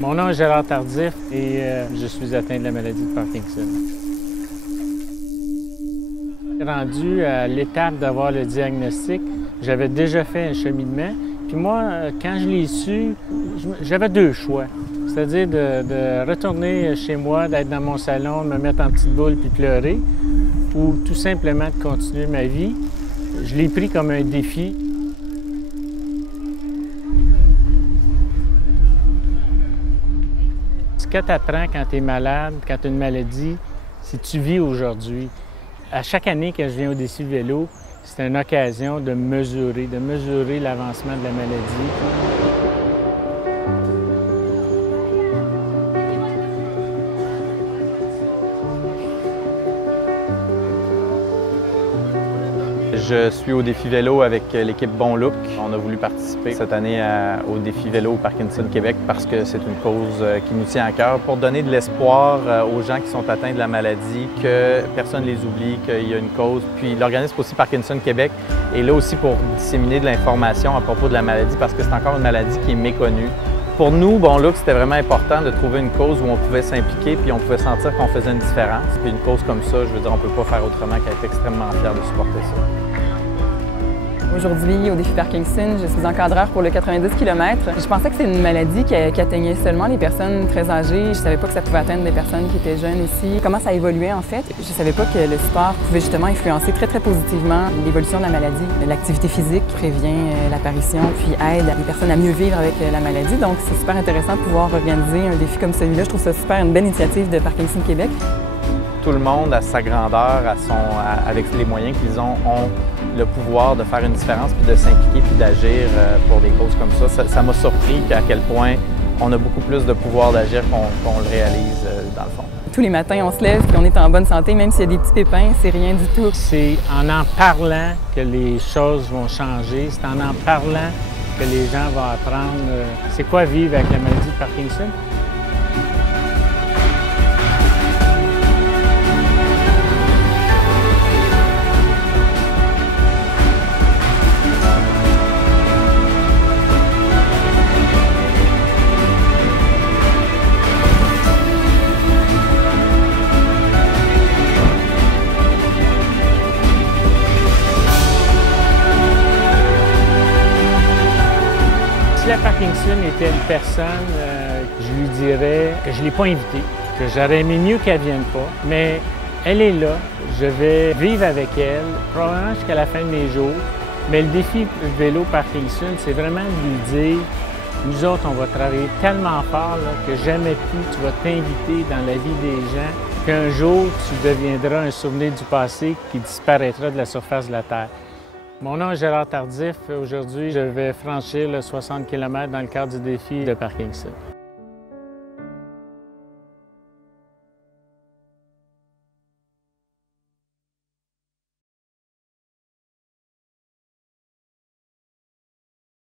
Mon nom est Gérard Tardif et je suis atteint de la maladie de Parkinson. Rendu à l'étape d'avoir le diagnostic, j'avais déjà fait un cheminement. Puis moi, quand je l'ai su, j'avais deux choix. C'est-à-dire de retourner chez moi, d'être dans mon salon, de me mettre en petite boule puis pleurer, ou tout simplement de continuer ma vie. Je l'ai pris comme un défi. Ce que tu apprends quand tu es malade, quand tu as une maladie, c'est que tu vis aujourd'hui. À chaque année que je viens au défi vélo, c'est une occasion de mesurer l'avancement de la maladie. Je suis au défi vélo avec l'équipe Bon Look. On a voulu participer cette année au défi vélo Parkinson Québec parce que c'est une cause qui nous tient à cœur pour donner de l'espoir aux gens qui sont atteints de la maladie, que personne ne les oublie, qu'il y a une cause. Puis l'organisme aussi Parkinson Québec est là aussi pour disséminer de l'information à propos de la maladie parce que c'est encore une maladie qui est méconnue. Pour nous, Bon Look, c'était vraiment important de trouver une cause où on pouvait s'impliquer puis on pouvait sentir qu'on faisait une différence. Puis une cause comme ça, je veux dire, on ne peut pas faire autrement qu'être extrêmement fier de supporter ça. Aujourd'hui, au défi Parkinson, je suis encadreur pour le 90 km. Je pensais que c'est une maladie qui atteignait seulement les personnes très âgées. Je ne savais pas que ça pouvait atteindre des personnes qui étaient jeunes aussi. Comment ça évoluait en fait? Je ne savais pas que le sport pouvait justement influencer très positivement l'évolution de la maladie. L'activité physique prévient l'apparition puis aide les personnes à mieux vivre avec la maladie. Donc c'est super intéressant de pouvoir organiser un défi comme celui-là. Je trouve ça super, une belle initiative de Parkinson Québec. Tout le monde, à sa grandeur, avec les moyens qu'ils ont le pouvoir de faire une différence, puis de s'impliquer, puis d'agir pour des causes comme ça. Ça m'a surpris à quel point on a beaucoup plus de pouvoir d'agir qu'on le réalise dans le fond. Tous les matins, on se lève et on est en bonne santé, même s'il y a des petits pépins, c'est rien du tout. C'est en parlant que les choses vont changer. C'est en parlant que les gens vont apprendre c'est quoi vivre avec la maladie de Parkinson. Si la Parkinson était une personne, je lui dirais que je ne l'ai pas invitée, que j'aurais aimé mieux qu'elle ne vienne pas, mais elle est là, je vais vivre avec elle, probablement jusqu'à la fin de mes jours. Mais le défi vélo Parkinson, c'est vraiment de lui dire, nous autres, on va travailler tellement fort là, que jamais plus tu vas t'inviter dans la vie des gens, qu'un jour tu deviendras un souvenir du passé qui disparaîtra de la surface de la Terre. Mon nom est Gérard Tardif. Aujourd'hui, je vais franchir le 60 km dans le cadre du défi de Parkinson.